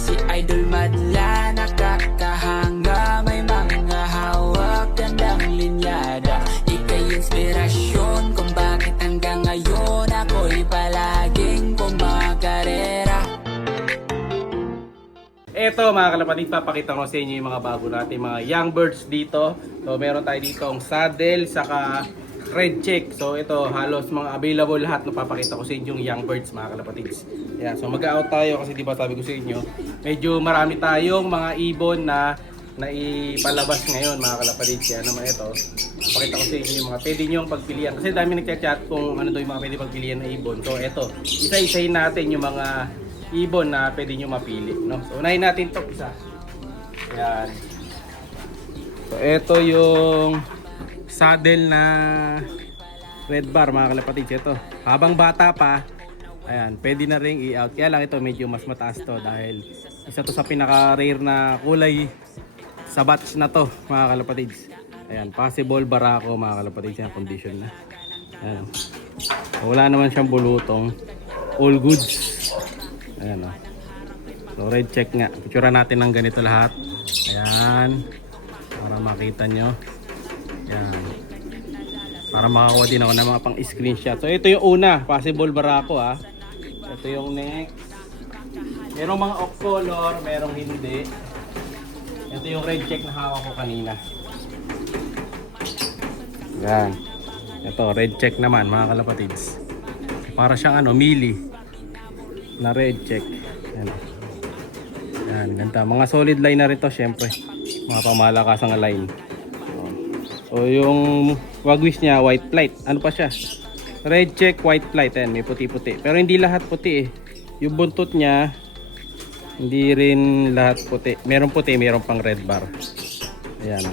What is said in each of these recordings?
Si Idol madla, nakakahanga, may mga hawak, gandang linyada. Ika'y inspirasyon kung bakit hanggang ngayon ako'y palaging kumakarera. Eto mga kalapatid, papakita ko sa inyo yung mga bago natin, mga young birds dito. So meron tayo dito ang saddle, saka red check. So ito halos mga available lahat na papakita ko sa inyo yung young birds mga kalapatids. Yeah, so mag-out tayo kasi diba sabi ko sa inyo, medyo marami tayong mga ibon na naipalabas ngayon mga kalapatids. Kaya naman ito, papakita ko sa inyo yung mga pwede nyo pagpilian. Kasi dami nagchat-chat kung ano daw yung mga pwede pagpilian na ibon. So ito, isa-isahin natin yung mga ibon na pwede nyo mapili, no? So unahin natin to isa. Yan. So ito yung saddle na red bar mga kalapatids. Ito habang bata pa, ayan, pwede na ring i-out. Kaya lang ito medyo mas mataas to dahil isa to sa pinaka rare na kulay sa batch na to mga kalapatids. Ayan, possible barako mga kalapatids yung condition na. Ayan. So, wala naman siyang bulutong, all goods. Ayan o. So red check nga. Picturean natin ng ganito lahat. Ayan. Para makita nyo. Ayan. Para makakuha din ako ng mga pang screenshot. So ito yung una. Possible barako ha. Ito yung next. Merong mga off color. Merong hindi. Ito yung red check na hawak ko kanina. Ayan. Ito red check naman mga kalapatids. Para siyang ano, mili na red check. Ayan. Ayan, ganda. Mga solid line na rin to syempre. Mga pamalakasang line. So yung wagwis niya white flight. Ano pa siya? Red check, white flight. Ayan, may puti-puti. Pero hindi lahat puti eh. Yung buntot niya hindi rin lahat puti. Meron puti, meron pang red bar. Ayan.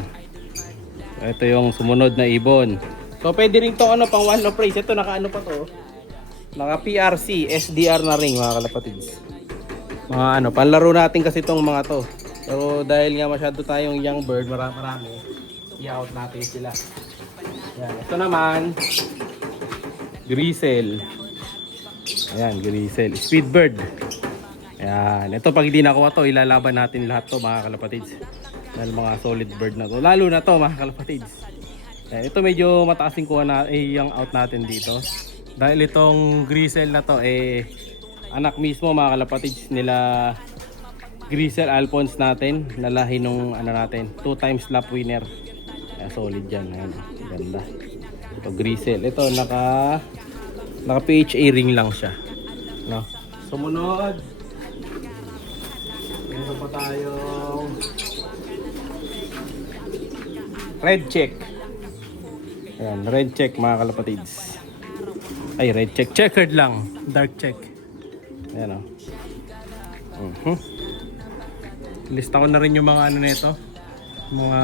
So, ito yung sumunod na ibon. So pwede rin to ano pang one of praise. Ito naka-ano pa to. Naka PRC, SDR na ring mga kalapatids. Mga ano, panlaro natin kasi itong mga to. Pero dahil nga masyado tayong young bird, marami, i-out natin sila. Ayan, ito naman, Grisel. Ayan, Grisel. Speedbird. Ayan, ito pag hindi nakuha to, ilalaban natin lahat to mga kalapatids. Dahil mga solid bird na to. Lalo na to mga kalapatids. Ayan, ito medyo mataas yung kuha na, yung out natin dito. Dahil itong Grisel na to anak mismo mga kalapatids nila Grisel Alphonse natin, nalahi nung ano natin 2 times lap winner. Solid yan. Ayan, ganda. Ito Grisel. Ito naka PHA ring lang siya, no? Sumunod, meron pa tayong red check. Ayan, red check mga kalapatids. Ay, red check. Checkered lang. Dark check. Ayan o. Lista ko na rin yung mga ano nito. Mga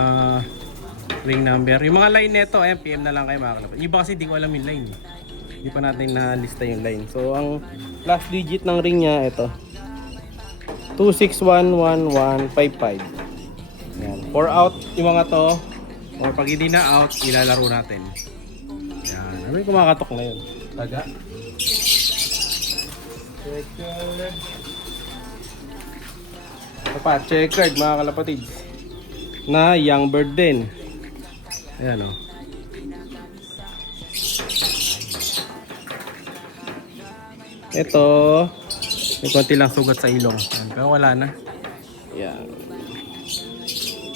ring number. Yung mga line nito, ayan, PM na lang kayo mga kalapatids. Iba kasi di ko alam yung line. Hindi pa natin na lista yung line. So, ang last digit ng ring niya, ito. 261155. Ayan. For out yung mga to. Or pag hindi na out, ilalaro natin. Ayan. Ano yung kumakatok na yun? Taga. Checkered. Ito pa, checkered mga kalapatids. Na young bird din. Ayan o. Ito, may konti lang sugat sa ilong. Ayan, pero wala na. Ayan.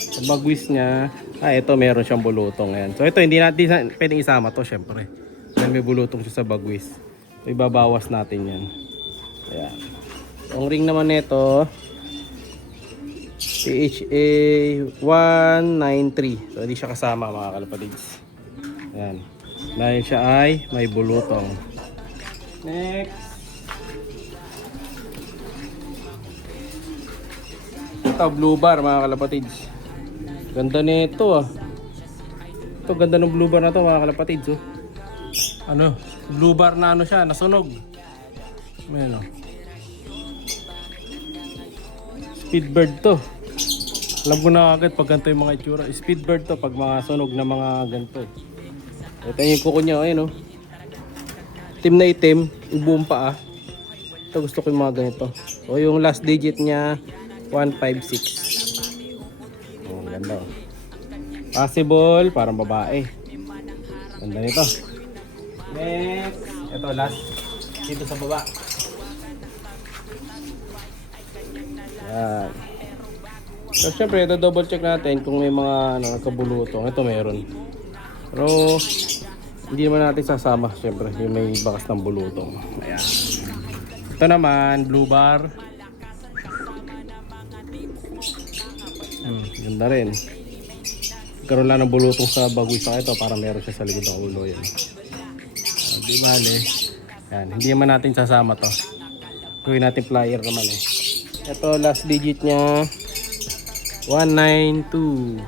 Sa bagwis niya, ito meron siyang bulutong. Ayan. So ito, hindi natin pwedeng isama to syempre. Dahil may bulutong siya sa bagwis. So ibabawas natin yan. Ayan. Ang ring naman nito, PHA 193. So hindi siya kasama mga kalapatids. Ayan. Dahil siya ay may bulutong. Next. Ito, blue bar mga kalapatids. Ganda nito ah. Ito, ganda ng blue bar na to mga kalapatids oh. Ano, blue bar na ano siya, nasunog. Ayan o. Speedbird to. Alam ko na agad pag ganito yung mga itsura. Speedbird to pag mga sunog na mga ganito. Ito yung kuko niya, ayun o. Itim na itim, yung buong paa. Ito gusto ko yung mga ganito. So yung last digit niya 156. Oh, ganda. Oh. Possible, parang babae. Ganda nito. Next, ito last dito sa baba. Yan. So syempre, ito double check natin kung may mga nagkabulutong. Ito meron. Pero hindi naman natin sasama syempre yung may bakas ng bulutong. Ayan. Ito naman, blue bar. Ganda rin. Karoon lang ng bulutong sa bagoy sa ito para meron siya sa likod ng ulo. Yan. Hindi mali. Yan. Hindi naman natin sasama to. Gawin natin flyer naman eh. Ito last digit niya 192.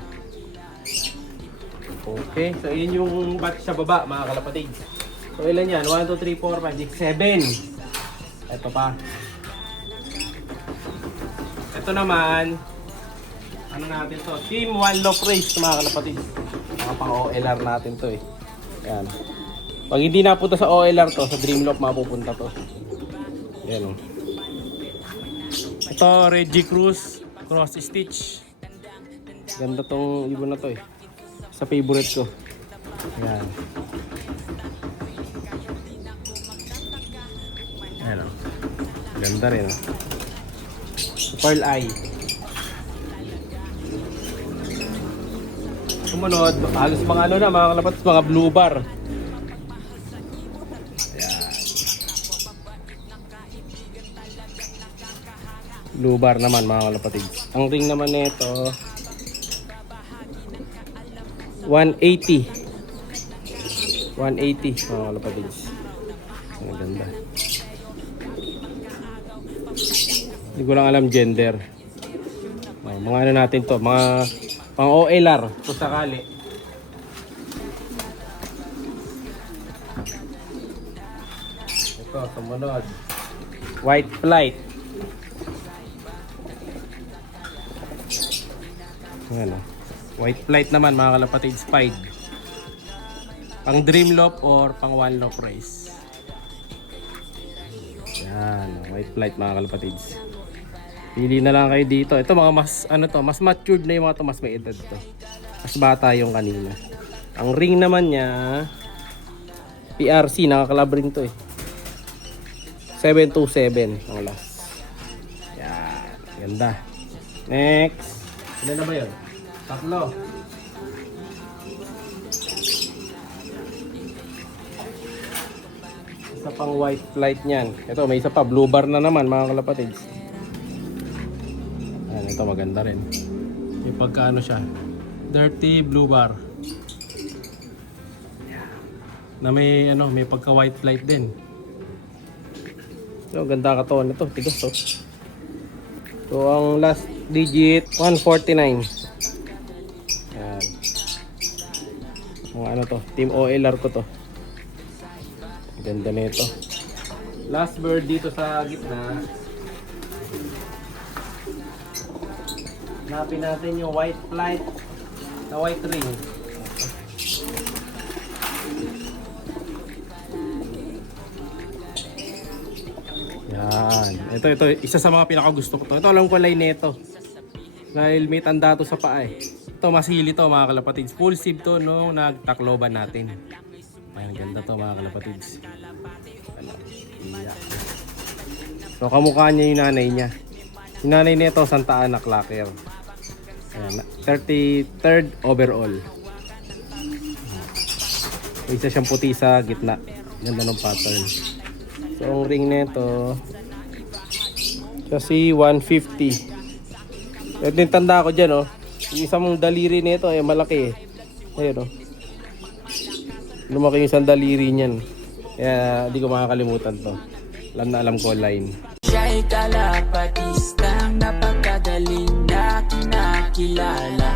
Okay. So yun yung batch sa baba mga kalapatid. So ilan yan? 1, 2, 3, 4, 5, 6, 7. Ito pa. Ito naman ano natin to? Team One Lock Race mga kalapatid. Mga pang OLR natin to eh. Yan. Pag hindi napunta sa OLR to, sa Dreamlock mapupunta to. Yan o. Ito, Reggie Cruz Cross Stitch. Ganda tong ibon na to eh. Sa favorite ko. Yan. Yan o. Ganda rin o. Pearl Eye. Sumunod, halos mga ano na mga kalapatid, mga blue bar. Ayan. Blue bar naman mga kalapatid. Ang ring naman nito 180. 180 mga kalapatid. Ang ganda. Hindi ko lang alam gender. Mga ano natin to, mga pang OLR kung sakali. Ito, sumunod. White flight. Ayan o. White flight naman mga kalapatid, Spide. Pang Dreamlock or pang One Lock Race. Yan, white flight mga kalapatid. Pili na lang kayo dito. Ito mga mas ano to, mas matured na yung mga to, mas may edad to. Mas bata yung kanina. Ang ring naman niya PRC, nakakalab ring to eh. 727 ang last. Yan, ganda. Next. Ilan na ba yun? Tatlo. Isa pang white flight niyan. Ito, may isa pa blue bar na naman mga kalapatids. Ayan, ito maganda rin. Yung pagkaano siya, dirty blue bar. Na may ano, may pagka white flight din. So, ganda katawan nito, tigas to. So, ang last digit 149. Ayan. Ang ano to, team OLR ko to. Ganda nito. Last bird dito sa gitna. Hanapin natin yung white flight na white ring. Yan. Ito isa sa mga pinakagusto ko to. Ito alam ko line nito. Dahil may tanda to sa paa eh. Ito masili to mga kalapatids. Full sib to nung nagtakloban natin. Ayan, ganda to mga kalapatids. So kamukha niya yung nanay niya. Yung nanay nito Santa Ana Clacker. Ayan, 33rd overall. May isa siyang puti sa gitna. Ganda ng pattern. So ang ring nito kasi 150. Ito yung tanda ko dyan oh. Yung isang daliri nito ay malaki eh. Ayun oh. Lumaki yung isang daliri niyan. Kaya di ko makakalimutan to. Alam na alam ko line. Siya'y kalapatistang napakagaling na kinakilala.